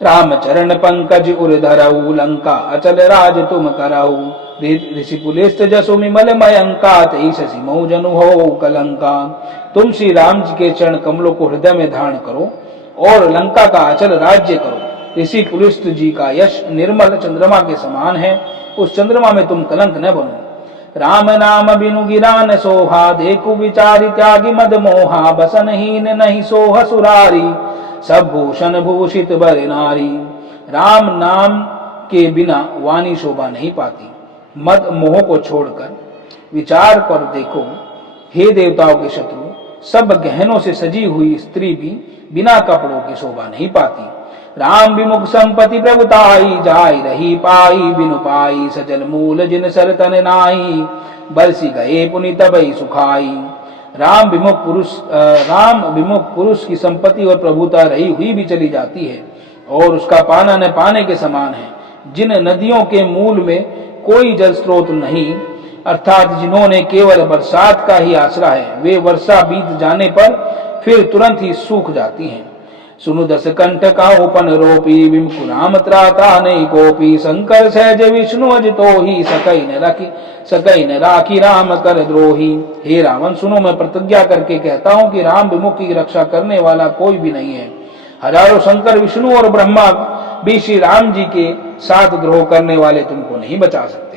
राम चरण पंकज उर धरऊ, लंका अचल राज तुम करऊ। ऋषि पुलिस्त जसु विमल मयंका, तेई शशि मऊ जनु हो कलंका। तुम श्री राम जी के चरण कमलों को हृदय में धारण करो और लंका का अचल राज्य करो। ऋषि पुलिस्त जी का यश निर्मल चंद्रमा के समान है, उस चंद्रमा में तुम कलंक न बनो। राम नाम बिनु गिरा न सोहा, देखु विचारि त्यागी मद मोहा। बसनहीन नहीं सोह सुरारी, सब भूषण भूषित बर नारी। राम नाम के बिना वाणी शोभा नहीं पाती। मद मोह को छोड़कर विचार कर देखो, हे देवताओं के शत्रु, सब गहनों से सजी हुई स्त्री भी बिना कपड़ों की शोभा नहीं पाती। राम विमुख संपत्ति प्रभुताई, जाय रही पाई बिनु पाई। सजल मूल जिन सर तन नाई, बरसी गए पुनि तबई सुखाई। राम विमुख पुरुष की संपत्ति और प्रभुता रही हुई भी चली जाती है और उसका पाना न पाने के समान है। जिन नदियों के मूल में कोई जल स्रोत नहीं, अर्थात जिन्होंने केवल बरसात का ही आसरा है, वे वर्षा बीत जाने पर फिर तुरंत ही सूख जाती हैं। सुनु दस कंठ का उपन रोपी, विमुख राम त्राता नहीं गोपी। शंकर सहज विष्णु अज तो ही, सकई न राखी राम कर द्रोही। हे रावण सुनो, मैं प्रतिज्ञा करके कहता हूँ कि राम विमुख की रक्षा करने वाला कोई भी नहीं है। हजारों शंकर विष्णु और ब्रह्मा भी श्री राम जी के साथ द्रोह करने वाले तुमको नहीं बचा सकते।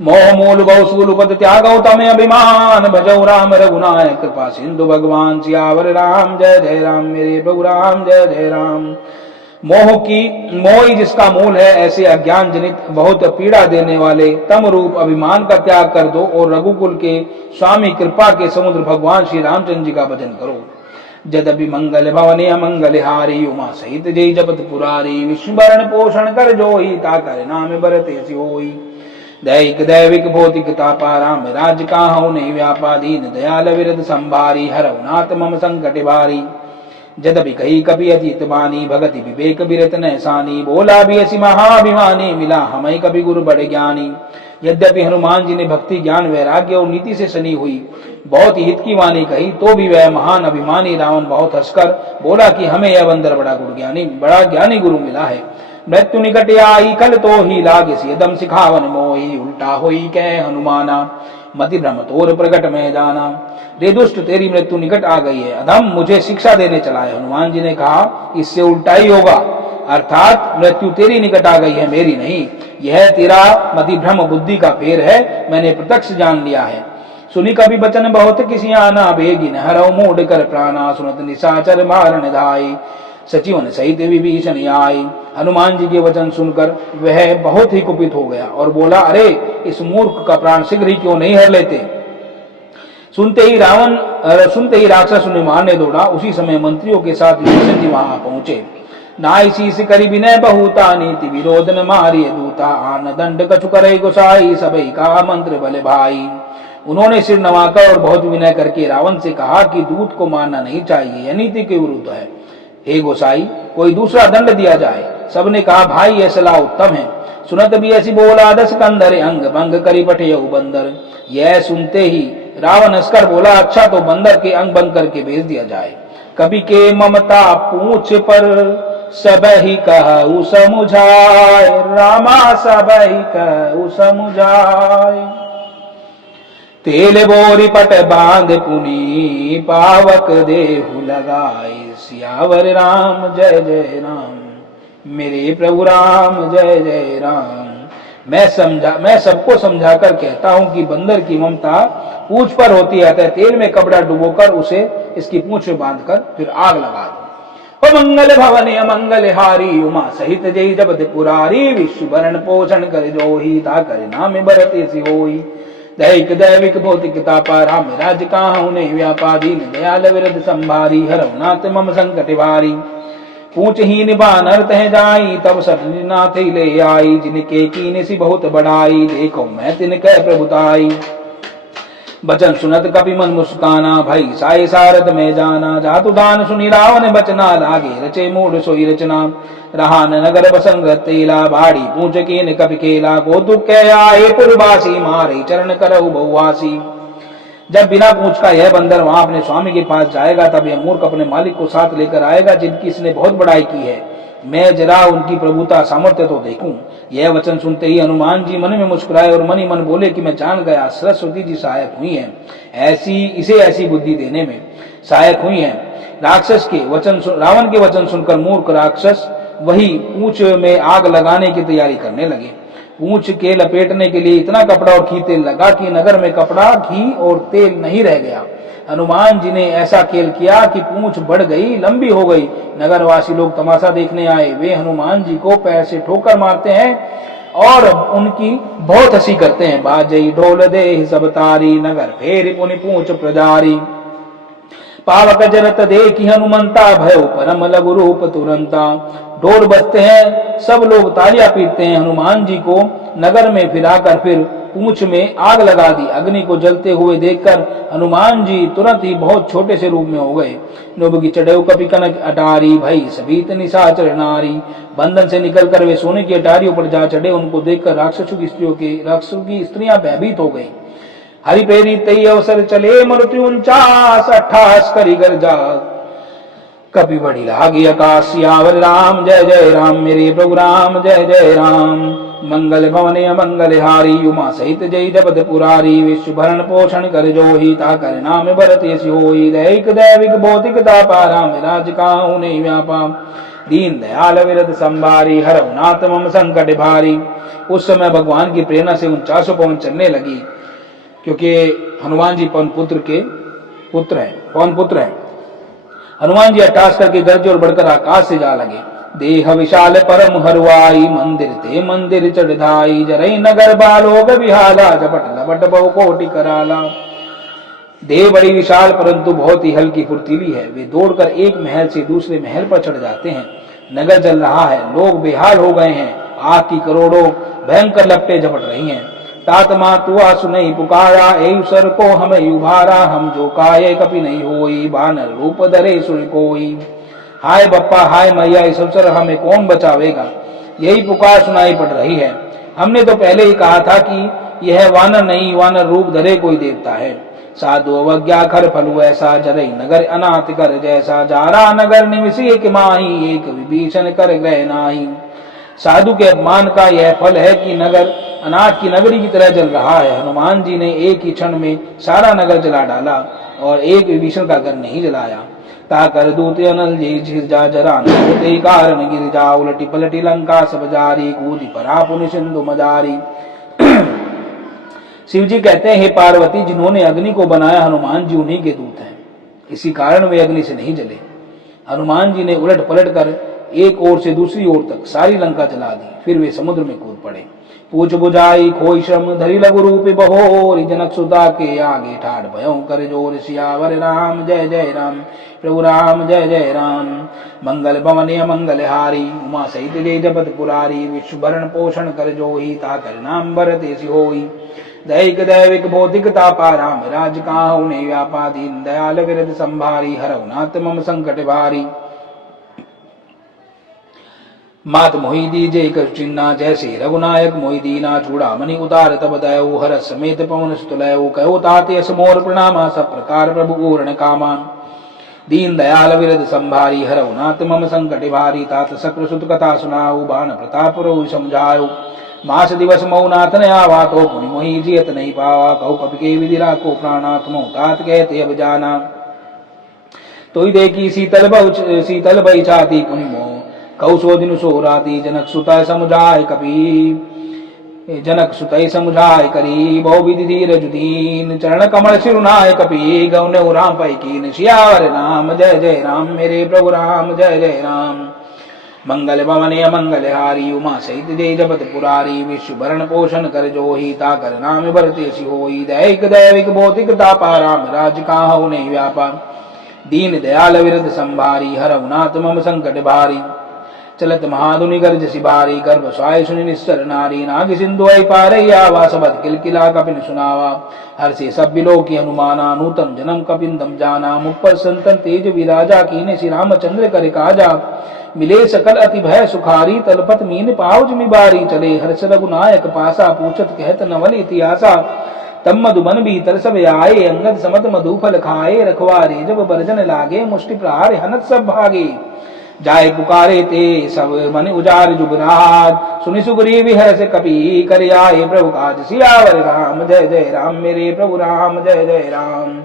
मोह मूल गौसूल पद त्यागौ तमें अभिमान, भजौ राम रघुनायक कृपा सिंधु भगवान। सियावर राम जय जय राम, मेरे प्रभु राम जय जय राम। मोह जिसका मूल है, ऐसे अज्ञान जनित बहुत पीड़ा देने वाले तम रूप अभिमान का त्याग कर दो और रघुकुल के स्वामी कृपा के समुद्र भगवान श्री रामचंद्र जी का भजन करो। जदपि मंगल भवने अमंगल हारी, उमा सहित जय जपत पुरारी। विष्णु भरण पोषण कर जोई, ताकर नाम बरते होई। दैहिक दैविक भौतिक तापा, राम राज काहू नहीं व्यापा। दीन दयाल विरद संभारी, हरऊ नाथ मम संकट भारी। जदपि कही कपि अतीत बानी, भगति विवेक विरत नैसानी। बोला भी ऐसी महाभिमानी, मिला हमें कभी गुरु बड़े ज्ञानी। यद्यपि हनुमान जी ने भक्ति ज्ञान वैराग्य और नीति से सनी हुई बहुत हित की वाणी कही, तो भी वह महान अभिमानी रावण बहुत हंसकर बोला कि हमें यह बंदर बड़ा ज्ञानी गुरु मिला है। मृत्यु निकट आई कल तो ही, लागे सियदम सिखावन मोही। उल्टा होई कह हनुमाना, मति भ्रम तोर प्रगट में जाना। रे दुष्ट, तेरी मृत्यु निकट आ गई है, अधम मुझे शिक्षा देने चला है। हनुमान जी ने कहा, इससे उल्टा ही होगा, अर्थात मृत्यु तेरी निकट आ गई है, मेरी नहीं। यह तेरा मति भ्रम बुद्धि का फेर है, मैंने प्रत्यक्ष जान लिया है। सुनी कभी बचन बहुत किसी आना, बेगिन हरौ मूड कर प्राणा। सुनत निशाचर मारन धाई, सचिवन सहित विभीषण आई। हनुमान जी के वचन सुनकर वह बहुत ही कुपित हो गया और बोला, अरे इस मूर्ख का प्राण शीघ्र ही क्यों नहीं हर लेते। सुनते ही राक्षस उन्हें मारने दौड़ा। उसी समय मंत्रियों के साथ विभीषण जी वहां पहुंचे। नाई शीस करी विनय बहुता, नीति विरोध न मारिय दूता। आन दंड कछु करे गोसाई, सबई का मंत्र बल भाई। उन्होंने सिर नवाकर और बहुत विनय करके रावण से कहा कि दूत को मारना नहीं चाहिए, यह नीति के विरुद्ध है। हे गोसाई, कोई दूसरा दंड दिया जाए। सबने कहा, भाई यह सलाह उत्तम है। सुनत भी ऐसी बोला, दस कंदर अंग भंग करी पठे बंदर। यह सुनते ही रावण हंसकर बोला, अच्छा तो बंदर के अंग बंद करके भेज दिया जाए। कभी के ममता पूछ पर, सब ही कहु समुझाए। रामा सब ही कहु समुझाए। तेल बोरी पट बांध पुनी, पावक देहु लगाए। सियावर राम जय जय राम, मेरे प्रभु राम जय जय राम। मैं सबको समझाकर कहता हूं कि बंदर की ममता पूंछ पर होती है, अतः तेल में कपड़ा डुबोकर उसे इसकी पूंछ में बांधकर फिर आग लगा दो। और मंगल भवने अमंगल हारी, उमा सहित जय जपत पुरारी। विश्व भरण पोषण कर जोही, ताकर नाम बरते सी होई। दैहिक दैविक भौतिक तापा, राम राज काहू नहीं व्यापा। दीन दयाल विरद संभारी, हरऊ नाथ मम संकट भारी। पूछ ही निबान तह जाई, तब सतनाथ ले आई। जिनके कीने सी बहुत बढ़ाई, देखो मैं तिनके प्रभुताई। बचन सुनत कपि मन मुस्काना, भई साई सारद में जाना। जातु दान सुनि रावण बचना, लागे रचे मूड सोई रचना। रहान नगर बसन तेला, भाड़ी पूछ कीन कपि केला। को दुख आए पुरवासी, मारे चरण करहु बहुवासी। जब बिना पूछ का यह बंदर वहां अपने स्वामी के पास जाएगा, तब यह मूर्ख अपने मालिक को साथ लेकर आएगा जिनकी इसने बहुत बड़ाई की है। मैं जरा उनकी प्रभुता सामर्थ्य तो देखूं। यह वचन सुनते ही हनुमान जी मन में मुस्कुराए और मन ही मन बोले कि मैं जान गया सरस्वती जी सहायक हुई हैं, ऐसी बुद्धि देने में सहायक हुई हैं। रावण के वचन सुनकर मूर्ख राक्षस वही पूंछ में आग लगाने की तैयारी करने लगे। पूंछ के लपेटने के लिए इतना कपड़ा और घी तेल लगा कि नगर में कपड़ा, घी और तेल नहीं रह गया। हनुमान जी ने ऐसा खेल किया कि पूंछ बढ़ गई, लंबी हो गई। नगरवासी लोग तमाशा देखने आए। वे हनुमान जी को पैर से ठोकर मारते हैं और उनकी बहुत हंसी करते हैं। बाजई ढोल दे सब तारी, नगर फेर पुनि पूंछ प्रजारी। पावक जरत देखी हनुमंता, भयो परम लघु रूप तुरंता। ढोल बजते हैं, सब लोग तालियां पीटते हैं। हनुमान जी को नगर में फिराकर फिर पूंछ में आग लगा दी। अग्नि को जलते हुए देखकर हनुमान जी तुरंत ही बहुत छोटे से रूप में हो गए। नोबगी चढ़ेव कपि कनक अटारी, भई सभीत निशाचर नारी। बंधन से निकलकर वे सोने की अटारियों पर जा चढ़े। उनको देखकर राक्षसों की स्त्रियां भयभीत हो गई। हरि प्रेरित तई अवसर चले, मृत्यु 49 28 करी गर्जा। कपि बड़ी लागी आकाश सियावर राम, जय जय राम मेरे प्रभु राम, जय जय राम। मंगल भवने अमंगल हारी, उमा सहित जय जपत पुरारी। विश्व भरण पोषण कर जोही, ताकर नाम भरत यशि होई। दैहिक दैविक भौतिक तापा, राम राज काहू नहीं व्यापा। दीन दयाल विरद संभारी, हरऊ नाथ मम संकट भारी। उस समय भगवान की प्रेरणा से 49 पवन चलने लगी, क्योंकि हनुमान जी पवन पुत्र हैं। हनुमान जी अट्टास करके गरजे और बढ़कर आकाश से जा लगे। देह विशाल परम हरुआई, मंदिर ते मंदिर चढ़ाई। जरई नगर बालोग विहाला, झपट लपट बहु कोटि कराला। देह बड़ी विशाल परंतु बहुत ही हल्की फुर्तीली है। वे दौड़कर एक महल से दूसरे महल पर चढ़ जाते हैं। नगर जल रहा है, लोग बेहाल हो गए हैं। आग की करोड़ों भयंकर लपटें झपट रही हैं। तात मातुआ सुनई पुकारा, एयु सर को हमें उभारा। हम जो काये कपि नहीं होई, बानर रूप धरे सुन कोई। हाय बप्पा हाय मैया, इस अवसर हमें कौन बचावेगा। यही पुकार सुनाई पड़ रही है। हमने तो पहले ही कहा था कि यह वानर नहीं, वानर रूप धरे कोई देवता है। साधु अवज्ञा खर फलु ऐसा, जरई नगर अनाथ कर जैसा। जारा नगर निवसी एक माही, एक विभीषण कर ग्रह नाही। साधु के अपमान का यह फल है कि नगर अनाथ की नगरी की तरह जल रहा है। हनुमान जी ने एक ही क्षण में सारा नगर जला डाला और एक विभीषण का घर नहीं जलाया। ताकर दूत अनल जी झिरजा, जरा नते कारण गिरजा। उलटी पलटी लंका सब जारी, कूदी परा पुनि सिंधु मजारी। शिव जी कहते हैं, हे पार्वती, जिन्होंने अग्नि को बनाया हनुमान जी उन्हीं के दूत हैं, इसी कारण वे अग्नि से नहीं जले। हनुमान जी ने उलट पलट कर एक ओर से दूसरी ओर तक सारी लंका जला दी। फिर वे समुद्र में कूद पड़े। पूछ बुझाई खोई श्रम, धरी लघु रूप बहोर। जनक सुता के आगे ठाड़ भयों कर जोर। सियावर राम जय जय राम, प्रभु राम जय जय राम। मंगल भवन अमंगल हारी, उमा सहित जय जपत पुरारी। विश्व भरण पोषण कर जोही, ताकर नाम भरत यशि होई। दैहिक दैविक भौतिक तापा, राम राज काहू नहीं व्यापा। दीन दयाल विरद संभारी, हरऊ नाथ मम संकट भारी। मात मोहि दीजे कर चिन्ना, जैसे रघुनायक मोहि दीना। चूड़ामणि उतार तब दयऊ, हर समेत पवन सुतलयऊ। कहो ताते यस मोर प्रणामा, सब प्रकार प्रभु पूर्ण कामा। दीन दयाल विरद संभारी, हरऊ नाथ मम संकट भारी। तात सक्र सुत कथा सुनाऊ, बाण प्रताप रघु समझाऊ। मास दिवस मऊ नाथ न आवा, तो पुनि मोहि जियत नहीं पावा। कहु कपि के विधि राखो प्राणा, तुमहु तात कहते अब जाना। तो ही देखी शीतल भई छाती, पुनि मोह कहु सो दिन सो राती। जनक सुतय समुझाय करी, बहु विधि धीरज दीन। चरण कमल सिरुनाय कपि, गौने राम पै कीन। सियावर राम जय जय राम, मेरे प्रभु राम जय जय राम। मंगल भवन अमंगल हारी, उमा सहित जय जपत पुरारी। विश्व भरण पोषण कर जोही, ताकर नाम भरत यशि होई। दैहिक दैविक भौतिक तापा, राम राज काहू नहीं व्यापा। दीन दयाल विरद संभारी, हरऊ नाथ मम संकट भारी। चलत महाधुनि गर्ज सिबारी, गर्भ स्वाय सुनि निश्चर नारी। नाग सिंधु आई पारई आवा, सबद किलकिला कपिन सुनावा। हर से सब बिलो की हनुमाना, नूतन जन्म कपिंदम जाना। मुपर संतन तेज विराजा, कीने श्री रामचंद्र कर काजा। मिले सकल अति भय सुखारी, तलपत मीन पाव जमि बारी। चले हर्ष रघुनायक पासा, पूछत कहत नवल इतिहासा। तम मधुबन भीतर सब आए, अंगद समत मधुफल खाए। रखवारे जब बरजन लागे, मुष्टि प्रहार हनत सब भागे। जाय पुकारे ते सब मन उजार जुगराज, सुनि सुग्रीव हर्ष कपि कर आए प्रभु काज, सियावर राम जय जय राम, मेरे प्रभु राम जय जय राम।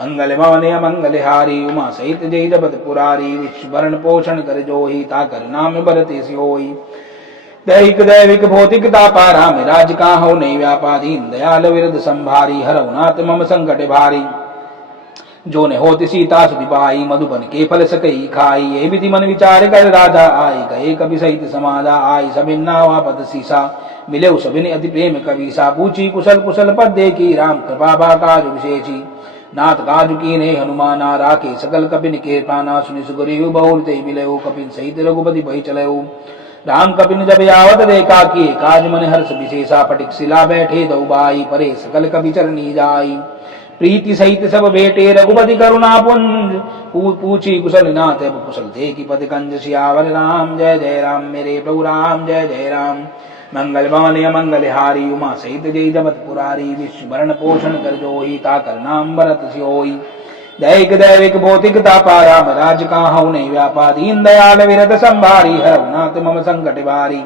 मंगल भवन अमंगल हारी, उमा सहित जय जगत पुरारी, विश्व भरण पोषण कर जोही, ताकर नाम बरते सियोई। दैहिक दैविक भौतिक तापा, राम राज काहू नहीं व्यापादीन, दयाल विरद संभारी, हरउनाथ मम संकट भारी। जो ने होति सीता सुधि पाई, मधुबन के फल सकई खाई, ये विधि मन विचार कर राजा आई, गए कपि सहित समाजा आई, सबिन नावा पद सीसा, मिले सबिन अति प्रेम कवीसा, पूछी कुशल कुशल पद देखी, राम कृपा बा काज विशेषी। नाथ काजु कीन्हे हनुमाना, राखे सकल कपिन के प्राणा, सुनि सुग्रीव बहुर ते मिलऊ, कपिन सहित रघुपति बहि चलऊ। राम कपिन जब आवत देखा, किए काज मन हर्ष विशेषा, फटिक शिला बैठे दऊ बाई, परे सकल कपि चरनी जाई। प्रीति सहित सब बेटे रघुपति करुणा पुंज, पूछी कुशल नाथ अब कुशल देखि पद कंज, सियावर राम जय जय राम, मेरे प्रभु राम जय जय राम। मंगल भवन अमंगल हारी, उमा सहित जय जगत पुरारी, विश्व भरण पोषण कर जोही, ताकर नाम भरत सियोई। दैहिक दैविक भौतिक तापा, राम राज काहू नहीं व्यापा, दीन दयाल विरद संभारी, हरउनाथ मम संकट भारी।